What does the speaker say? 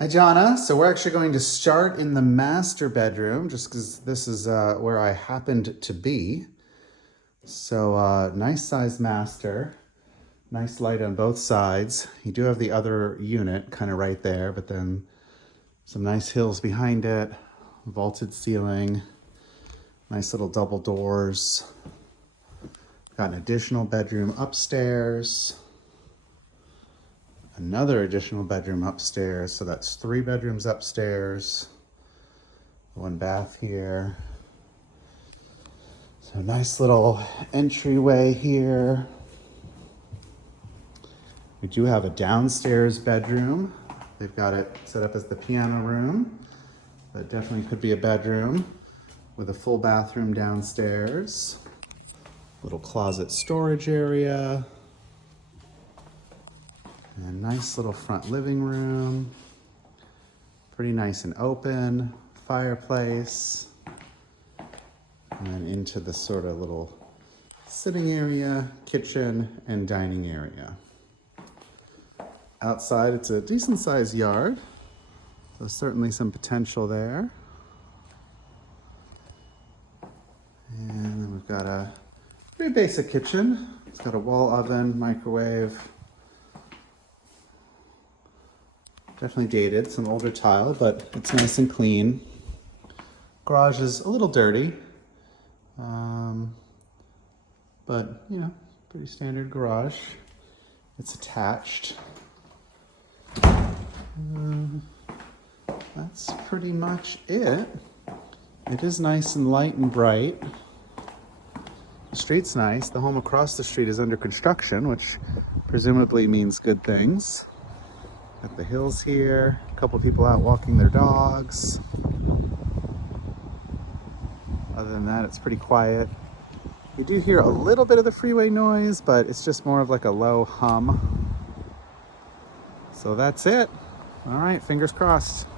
Hi, Jonna. So we're actually going to start in the master bedroom just because this is where I happened to be. So nice size master, nice light on both sides. You do have the other unit kind of right there, but then some nice hills behind it, vaulted ceiling, nice little double doors. Got an additional bedroom upstairs. Another additional bedroom upstairs, so that's 3 bedrooms upstairs, 1 bath here. So nice little entryway here. We do have a downstairs bedroom. They've got it set up as the piano room, but definitely could be a bedroom with a full bathroom downstairs. Little closet storage area. And nice little front living room. Pretty nice and open. Fireplace. And then into the sort of little sitting area, kitchen, and dining area. Outside, it's a decent sized yard. So certainly some potential there. And then we've got a pretty basic kitchen. It's got a wall oven, microwave. Definitely dated, some older tile, but it's nice and clean. Garage is a little dirty, but you know, pretty standard garage. It's attached. That's pretty much it. It is nice and light and bright. The street's nice. The home across the street is under construction, which presumably means good things. Got the hills here, a couple people out walking their dogs. Other than that, it's pretty quiet. You do hear a little bit of the freeway noise, but it's just more of like a low hum. So that's it. All right, fingers crossed.